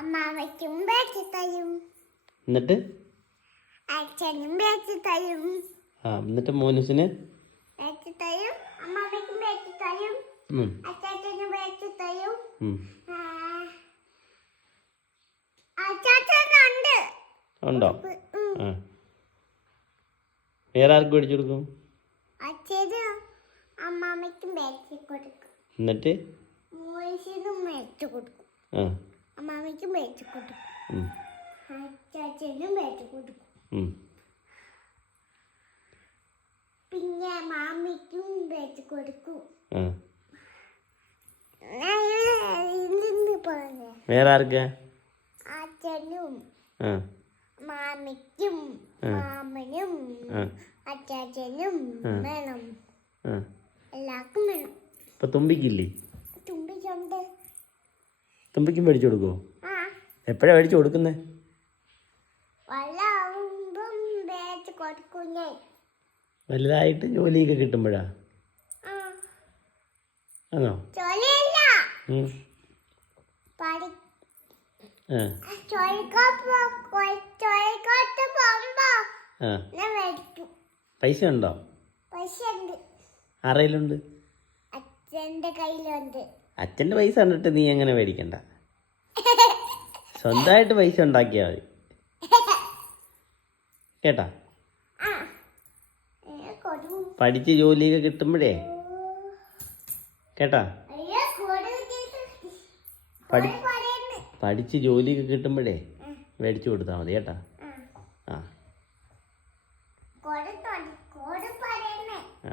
അമ്മാവയ്ക്കും മേടിച്ച് തരും. എന്നിട്ട് അച്ഛനും മേടിച്ച് തരും. എന്നിട്ട് മോനുസിന് മേടിച്ച് തരും. അമ്മാവയ്ക്കും മേടിച്ച് തരും. അച്ഛനും മേടിച്ച് തരും. അച്ഛനുണ്ട്. ഉണ്ടോ? വേറെ ആർക്ക് മേടിച്ചു കൊടുക്കും? അച്ഛനും അമ്മാമ്മയ്ക്കും മേടിച്ച് കൊടുക്കും. എന്നിട്ട് മോനുസിനും മേടിച്ച് കൊടുക്കും. അമ്മാമ്മയ്ക്കും മേടിച്ച് കൊടുക്കും. അച്ഛനും മേടിച്ച് കൊടുക്കും. പിന്നെ മാമിക്കും മേടിച്ച് കൊടുക്കും. വേറെ ആർക്കാ? അച്ഛനും മാമിക്കും മാമനും അച്ചാച്ചനും വേണം. എല്ലാവർക്കും വേണം. ഇപ്പൊ തുമ്പിക്കില്ലേ? തുമ്പിക്കുണ്ട്. തുമ്പിക്കും മേടിച്ചു കൊടുക്കുവോ? എപ്പോഴാ മേടിച്ചു കൊടുക്കുന്നേ? വലുതാവുമ്പം മേടിച്ച് കൊടുക്കുന്നേ. വലുതായിട്ട് ജോലിയൊക്കെ കിട്ടുമ്പോഴാ? ആണോ? ജോലിയല്ല, പൈസ ഉണ്ടോ? പൈസ ഉണ്ട്. ആരെയിലുണ്ട്? അച്ഛന്റെ കയ്യിലുണ്ട്. അച്ഛന്റെ പൈസ കണ്ടിട്ട് നീ എങ്ങനെ മേടിക്കണ്ട, സ്വന്തമായിട്ട് പൈസ ഉണ്ടാക്കിയാ മതി കേട്ടാ. പഠിച്ച് ജോലിയൊക്കെ കിട്ടുമ്പോഴേ കേട്ടാ, പഠിച്ച് ജോലിയൊക്കെ കിട്ടുമ്പോഴേ മേടിച്ചു കൊടുത്താൽ മതി കേട്ടാ. ആ